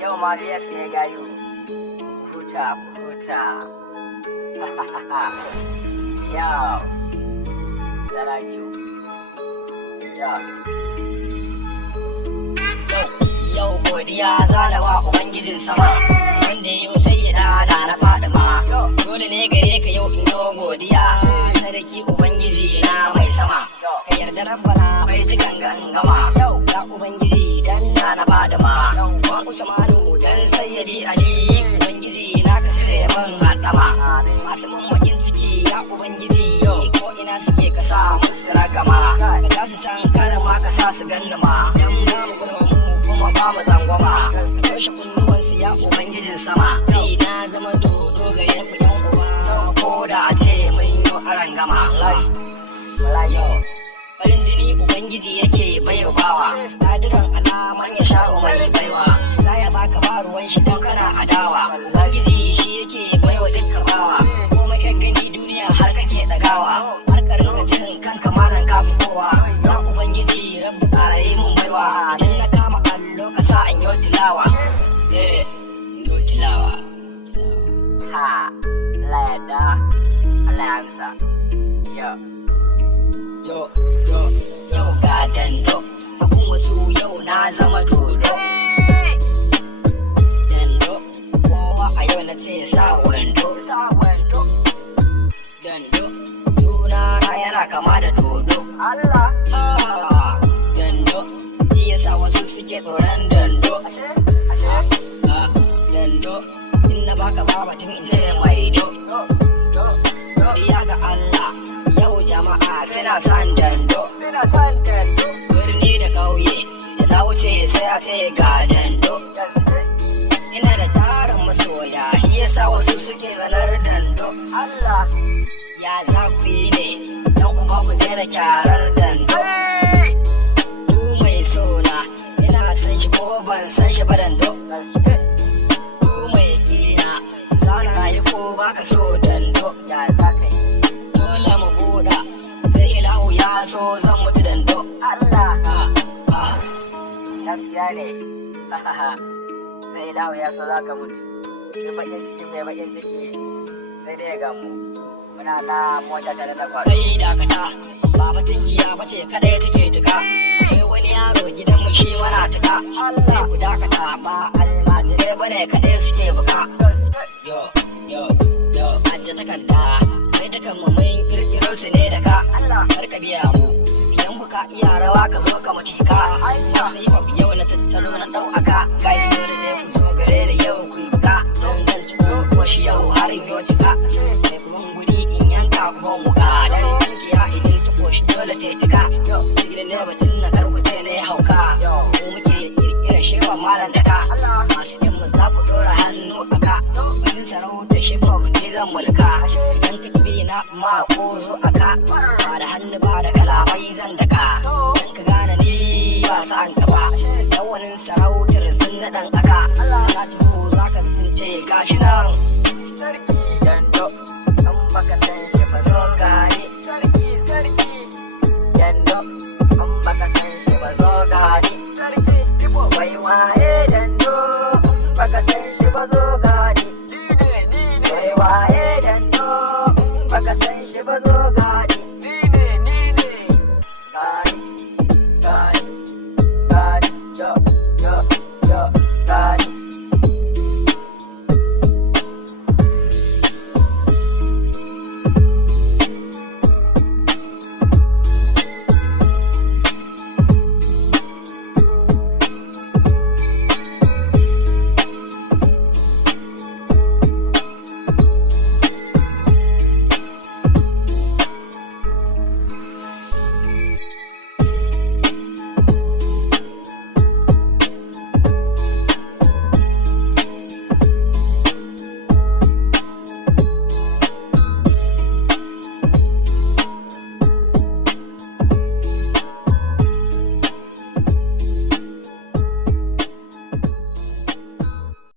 Yau ma biyas ne gayu. Huta, huta. Yau. Sarajiyo. Yau godiya zanawa Ubangijin sama, wanda yau sai ya dada na Fadima. Dole ne gare ka yau in yau godiya, sarki Ubangiji na mai sama. Ka yarda rabbana bai tukan gangama. Ya Ubangiji dan na Fadima, wa Usmanu dan Sayyidi Ali. Ubangiji na ka cire man haɗama, masu mun bakin ciki ya Ubangiji ko ina suke ka sa musu ragama. Ka ja su can kar ma ka sa su gannama. Kuma ba mu tsangwama, toshe kunnuwansu ya Ubangijin sama. Kai na zama dodo gare ku yan uwa, ko da a ce mun yi arangama. Farin jini Ubangiji yake baiwa bawa, kadiran alaman ya sha mai baiwa. Za ya baka ba ruwan shi don kana adawa. Ubangiji shi yake baiwa dukkan bawa, komai ka gani duniya har kake ɗagawa. Har ka rinka jin kanka malam ka fi kowa. Ya Ubangiji rabbu ƙare mun baiwa, idan na kama allo ka sa in yi tilawa. Yi tilawa. Ha, Allah ya da, Allah ya amsa. Yau ga dando, kuma su yau na zama dodo. Dando, kowa a yau na ce sa wando. Dando, suna na yana kama da dodo. Allah. Dando, iya sa wasu suke tsoron dando. Dando, in na baka babatin in ce mai do. Ya ga Allah, yau jama'a suna san dando. Birni da ƙauye, da na wuce sai a ce ga dando. Ina da tarin masoya, yasa wasu suke zanar dando. Allah, ya za ku yi ne, don kuma ku daina kyarar dando. Ku mai sona, ina san shi ko ban san shi ba dando. Ku mai dina, za na rayu ko baka so dando. Ya za ka yi, dole mu buɗa, sai ilahu ya so zan mutu dando. Allah, gaskiya ne. Sai ilahu ya so za ka mutu. Mai bakin ciki mai bakin ciki sai dai ya gamu. Muna na mota tare da kwaro. Kai dakata, ba batun giya bace kadai take duka. Akwai wani yaro gidan mu shi mana tuka. Kai ku dakata ba almajirai bane kadai suke buka. Yo, ajiye takarda, kai dukan mu mun kirkiro su ne da ka. Kar ka biya mu, idan kuka iya rawa ka zo ka mutika. Masu yi kwafi yau na tattalo na ɗau'aka. Guys, dole ne ku zo gare da yau ku yi buka. Don zan ci ko shi yau har yau jika. Kuma muka dan dukiya idan ta koshi dole ta tika. Sigilin ne batun na karkute ne hauka. Mu muke kirkirar shewa malam da ka. Masu yin mu za ku dora hannu a ka. Batun sarautar shefok ne zan mulka. Idan ka bi na ma ko zo a ka. Ba da hannu ba da kalamai zan da